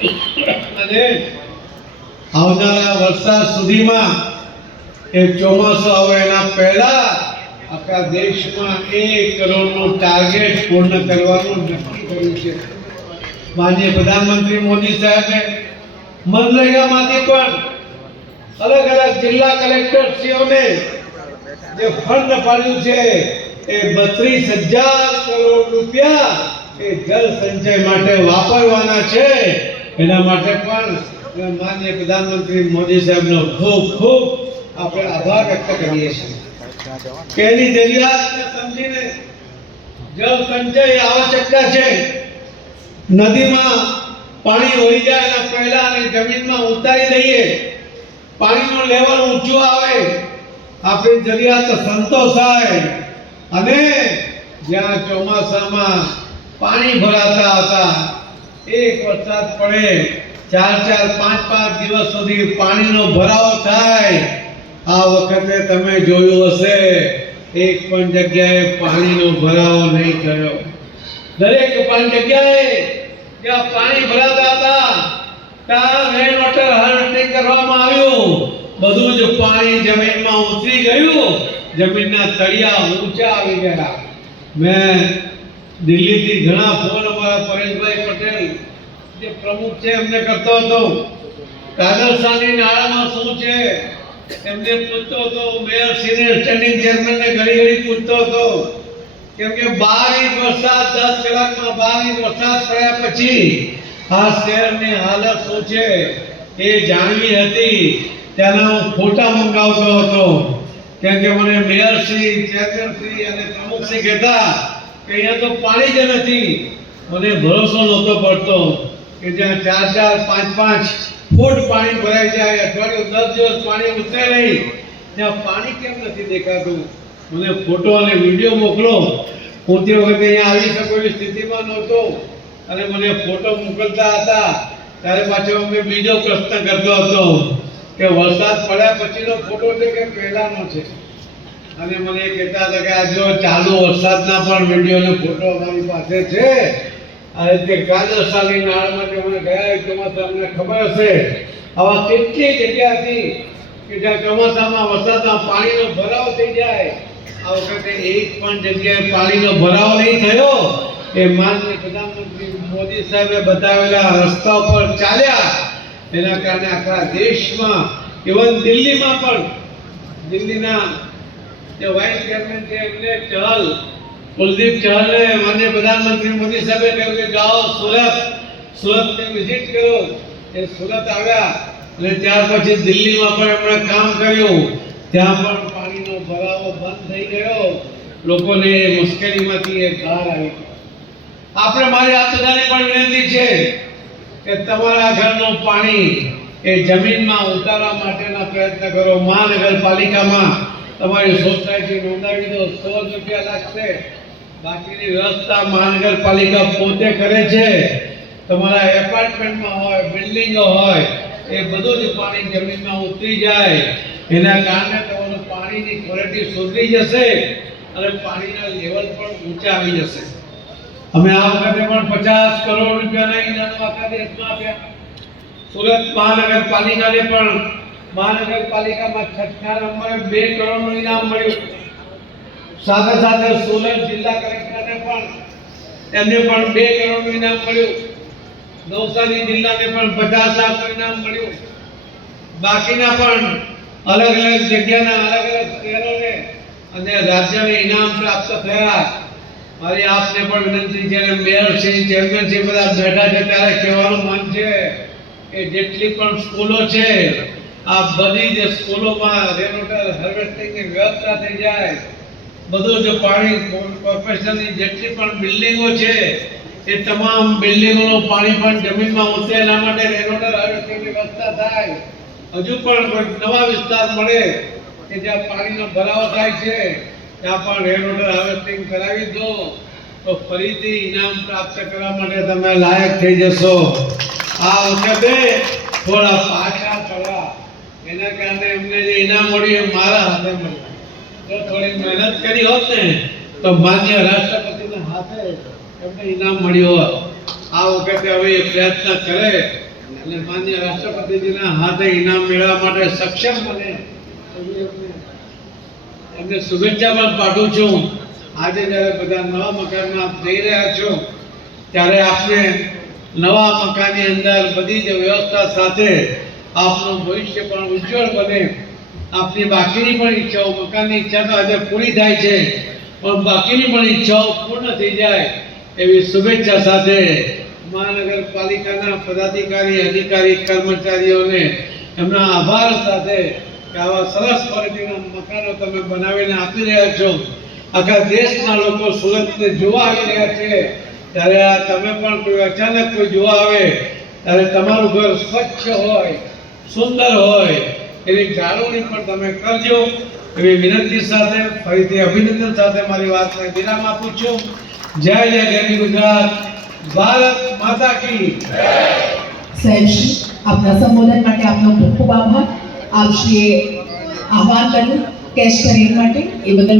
અને આવનારા વરસાદ સુધીમાં એ ચોમાસું આવે એના પહેલા આખા દેશમાં 1 કરોડનું ટાર્ગેટ પૂર્ણ કરવાનું નક્કી કર્યું છે. માનનીય પ્રધાનમંત્રી મોદી સાહેબે મનરેગામાંથી પણ અલગ અલગ જિલ્લા કલેક્ટરશ્રીઓને જે ફંડ પાડ્યું છે એ 32,000 કરોડ રૂપિયા એ જળ સંચય માટે વાપરવાના છે. એના માટે પણ માનનીય પ્રધાનમંત્રી મોદી સાહેબનો ખૂબ ખૂબ આપણે આભાર વ્યક્ત કરીએ છીએ કે એની જરૂરિયાતને સમજીને જળ સંચય આવશ્યકતા છે. નદીમાં પાણી વહી જાય એના પહેલા અને જમીનમાં ઉતારી દઈએ, પાણીનું લેવલ ઊંચું આવે, આપણી જરૂરિયાત સંતોષાય. અને જ્યાં ચોમાસામાં પાણી ભરાતા હતા, એક વરસાદ પડે 4-4, 5-5 દિવસ સુધી પાણીનો ભરાવો થાય. આ વખતે તમે જોયું હશે એક પણ જગ્યાએ પાણીનો ભરાવો નહીં થયો. દરેક પણ જગ્યાએ જ્યાં પાણી ભરાતા હતા ત્યાં રેન વોટર હાર્વેસ્ટિંગ કરવામાં આવ્યું. બધું જ પાણી જમીનમાં ઉતરી ગયું, જમીનના તળિયા ઊંચા આવી ગયા. મેં દિલ્હીથી ઘણા ફોન અમારા પરેશભાઈ પટેલ જે પ્રમુખ છે એમને કરતો હતો. રાજસ્થાનની નાળામાં શું છે એમને પૂછતો હતો. મેયર સિનિયર સ્ટેન્ડિંગ ચેરમેનને ઘડી પૂછતો હતો. કેમ કે 22 વરસાદ 10 કલાકમાં 22 વરસાદ પડ્યા પછી આ શહેરની હાલત શું છે એ જાણવી હતી. ત્યાંના હું ફોટા મંગાવતો હતો. કેમ કે મને મેયરશ્રી, ચેરમેનશ્રી અને પ્રમુખશ્રી કહેતા કે અહીંયા તો પાણી જ નથી. મને ભરોસો નહોતો પડતો કે જ્યાં 4-4, 5-5 ફૂટ પાણી ભરાઈ જાય, અઠવાડિયું 10 દિવસ પાણી ઉતરે નહીં, ત્યાં પાણી કેમ નથી દેખાતું? મને ફોટો અને વિડીયો મોકલો. હું તે વખતે અહીંયા આવી શકું એવી સ્થિતિમાં નહોતો અને મને ફોટો મોકલતા હતા. ત્યારે પાછો મેં બીજો પ્રશ્ન કરતો હતો કે વરસાદ પડ્યા પછીનો ફોટો છે કે પહેલાનો છે? અને મને કહેતા હતા કે આ જો ચાલુ વરસાદના પણ વિડીયો અને ફોટો અમારી પાસે છે. આ રીતે રાજસ્થાનની નાળમાં મને ગયા ચોમાસા અમને ખબર હશે આવા કેટલી જગ્યા હતી કે જ્યાં ચોમાસામાં વરસાદના પાણીનો ભરાવો થઈ જાય. આ વખતે એક પણ જગ્યાએ પાણીનો ભરાવો નહીં થયો. એ માનનીય પ્રધાનમંત્રી મોદી સાહેબે બતાવેલા રસ્તા પર ચાલ્યા એના કારણે આખા દેશમાં, ઇવન દિલ્હીમાં પણ, દિલ્હીના જે વાઇસ ચેરમેન છે એમને કુલદીપ ચહલને માનનીય પ્રધાનમંત્રી મોદી સાહેબે કહ્યું કે જાઓ સુરતની વિઝિટ કરો. એ સુરત આવ્યા અને ત્યાર પછી દિલ્હીમાં પણ એમણે કામ કર્યું. ત્યાં પણ પાણીનો ભરાવો બંધ થઈ ગયો. લોકોને મુશ્કેલીમાંથી એક બહાર આવી. આપણે મારી આ બધાને પણ વિનંતી છે કે તમારા ઘરનું પાણી એ જમીનમાં ઉતારવા માટેના પ્રયત્ન કરો. મહાનગરપાલિકામાં તમારી સોસાયટી નોંધાવી દો. 100 રૂપિયા લાગશે. બાકીની વ્યવસ્થા મહાનગરપાલિકા પોતે કરે છે. તમારા એપાર્ટમેન્ટમાં હોય, બિલ્ડિંગો હોય, એ બધું જ પાણી જમીનમાં ઉતરી જાય. એના કારણે તમારું પાણીની ક્વોલિટી સુધરી જશે અને પાણીના લેવલ પણ ઊંચા આવી જશે. અમે આ વખતે પણ 50 કરોડ રૂપિયાના ઇનામો આખા દેશમાં આપ્યા. સુરત મહાનગરપાલિકાને પણ મહાનગરપાલિકામાં 6થા નંબરે 2 કરોડનું ઇનામ મળ્યું. સાથે સાથે સુરત જિલ્લા કલેક્ટરને પણ એમને પણ 2 કરોડનું ઇનામ મળ્યું. નવસારી જિલ્લાને પણ 50 લાખનું ઇનામ મળ્યું. બાકીના પણ અલગ અલગ જગ્યાના અલગ અલગ શહેરોને અને રાજ્યને ઇનામ પ્રાપ્ત થયા. મારી આપને પણ વિનંતી છે અને મેયરશ્રી, ચેરમેનશ્રી બધા બેઠા છે ત્યારે કહેવાનું મન છે કે જેટલી પણ સ્કૂલો છે આ બધી જ સ્કૂલોમાં રેન વોટર હાર્વેસ્ટિંગની વ્યવસ્થા થઈ જાય. બધું જ પાણી કોર્પોરેશનની જેટલી પણ બિલ્ડિંગો છે એ તમામ બિલ્ડિંગોનું પાણી પણ જમીનમાં ઉતરે એના માટે રેન વોટર હાર્વેસ્ટિંગની વ્યવસ્થા થાય. હજુ પણ નવા વિસ્તાર મળે કે જ્યાં પાણીનો ભરાવો થાય છે ત્યાં પણ રેન વોટર હાર્વેસ્ટિંગ કરાવી દો તો ફરીથી ઇનામ પ્રાપ્ત કરવા માટે તમે લાયક થઈ જશો. આ વખતે થોડા પાછા થવા એના કારણે એમને જે ઇનામ મળ્યું એ મારા હાથે મળ્યું. જો થોડી મહેનત કરી હોત ને તો માન્ય રાષ્ટ્રપતિના હાથે એમને ઇનામ મળ્યું હોત. આ વખતે હવે એ પ્રયત્ન કરે અને માન્ય રાષ્ટ્રપતિજીના હાથે ઇનામ મેળવવા માટે સક્ષમ બને એમને શુભેચ્છા પણ પાઠવું છું. આજે જ્યારે બધા નવા મકાનમાં જઈ રહ્યા છો ત્યારે આપને નવા મકાનની અંદર બધી જ વ્યવસ્થા સાથે આપનું ભવિષ્ય પણ ઉજ્જવળ બને. આપની બાકીની પણ ઈચ્છાઓ, મકાનની ઈચ્છા તો આજે પૂરી થાય છે પણ બાકીની પણ ઈચ્છાઓ પૂર્ણ થઈ જાય એવી શુભેચ્છા સાથે મહાનગરપાલિકાના પદાધિકારી, અધિકારી, કર્મચારીઓને એમના આભાર સાથે કે આવા સરસ ક્વોલિટીના મકાનો તમે બનાવીને આપી રહ્યા છો. આખા દેશના લોકો સુરતને જોવા આવી રહ્યા છે ત્યારે આ તમે પણ કોઈ અચાનક કોઈ જોવા આવે ત્યારે તમારું ઘર સ્વચ્છ હોય, સુંદર હોય એની જાળવણી પણ તમે કરજો એવી વિનંતી સાથે ફરીથી અભિનંદન સાથે મારી વાતને વિરામ આપું છું. જય જય ગરવી ગુજરાત, ભારત માતા કી સાહેબશ્રી, આપના સંબોધન માટે આપનો ખૂબ ખૂબ આભાર. આપશ્રીએ આહવાન કર્યું કેશ ખરીદ માટે, એ બદલ